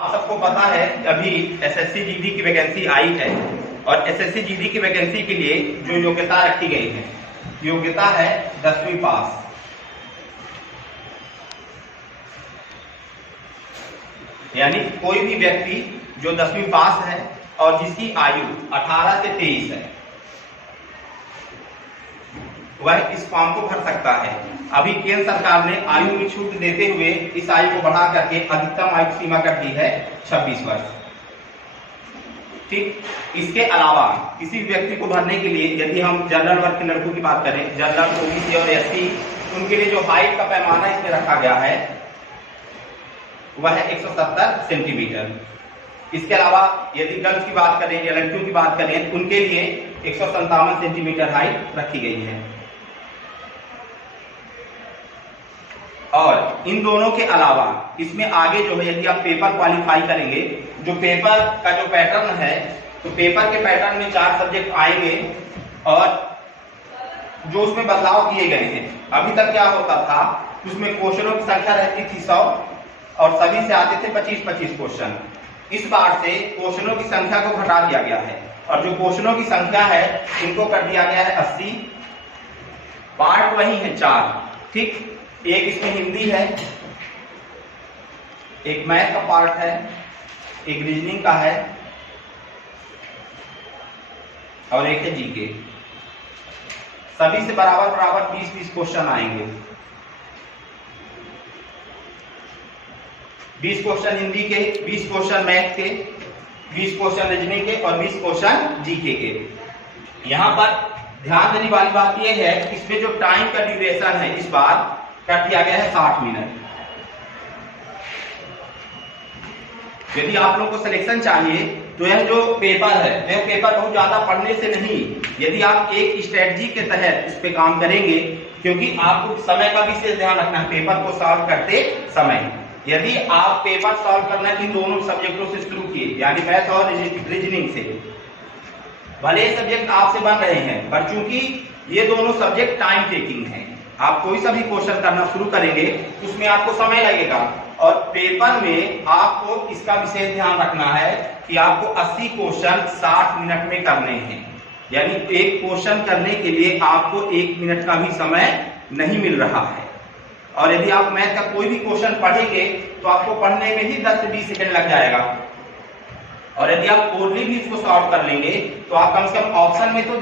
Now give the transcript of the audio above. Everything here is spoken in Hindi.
आप सबको पता है अभी एसएससी जीडी की वैकेंसी आई है और एसएससी जीडी की वैकेंसी के लिए जो योग्यता रखी गई है, योग्यता है 10वीं पास। यानी कोई भी व्यक्ति जो 10वीं पास है और जिसकी आयु 18 से 23 है वह इस फॉर्म को भर सकता है। अभी केंद्र सरकार ने आयु में छूट देते हुए इस आयु को बढ़ा करके अधिकतम आयु सीमा कर दी है 26 वर्ष। ठीक, इसके अलावा किसी व्यक्ति को भरने के लिए यदि हम जनरल वर्ग के लड़कों की बात करें, जनरल, ओबीसी और एससी, उनके लिए जो हाइट का पैमाना इसमें रखा गया है वह है 170 सेंटीमीटर। इसके अलावा यदि गर्ल्स की बात करें या लड़कियों की बात करें, उनके लिए 157 सेंटीमीटर हाइट रखी गई है। और इन दोनों के अलावा इसमें आगे जो है यदि आप पेपर क्वालिफाई करेंगे, जो पेपर का जो पैटर्न है, तो पेपर के पैटर्न में 4 सब्जेक्ट आएंगे और जो उसमें बदलाव किए गए हैं। अभी तक क्या होता था, उसमें क्वेश्चनों की संख्या रहती थी 100 और सभी से आते थे 25-25 क्वेश्चन। इस बार से क्वेश्चनों की संख्या को घटा दिया गया है और जो क्वेश्चनों की संख्या है इनको कर दिया गया है 80। पार्ट वही है 4। ठीक, एक इसमें हिंदी है, एक मैथ का पार्ट है, एक रीजनिंग का है और एक है जीके। सभी से बराबर बराबर 20-20 क्वेश्चन आएंगे। 20 क्वेश्चन हिंदी के, 20 क्वेश्चन मैथ के, 20 क्वेश्चन रीजनिंग के और 20 क्वेश्चन जीके के। यहां पर ध्यान देने वाली बात यह है, इसमें जो टाइम का ड्यूरेशन है इस बार कर दिया गया है 60 मिनट। यदि आप लोगों को सिलेक्शन चाहिए तो यह जो पेपर है, यह पेपर बहुत ज्यादा पढ़ने से नहीं, यदि आप एक स्ट्रेटजी के तहत इस पे काम करेंगे, क्योंकि आपको समय का विशेष ध्यान रखना है पेपर को सॉल्व करते समय। यदि आप पेपर सॉल्व करना इन दोनों सब्जेक्टों से शुरू किए, यानी मैथ और रीजनिंग से, भले ये सब्जेक्ट आपसे बन रहे हैं पर चूंकि ये दोनों सब्जेक्ट टाइम टेकिंग है, आप कोई सा भी क्वेश्चन करना शुरू करेंगे उसमें आपको समय लगेगा और पेपर में आपको इसका विशेष ध्यान रखना है कि आपको 80 क्वेश्चन 60 मिनट में करने हैं। यानी एक क्वेश्चन करने के लिए आपको 1 मिनट का भी समय नहीं मिल रहा है। और यदि आप मैथ का कोई भी क्वेश्चन पढ़ेंगे तो आपको पढ़ने में ही 10 से 20 सेकंड लग जाएगा और यदि आप ओरली भी इसको सॉल्व कर लेंगे तो आप कम से कम ऑप्शन में तो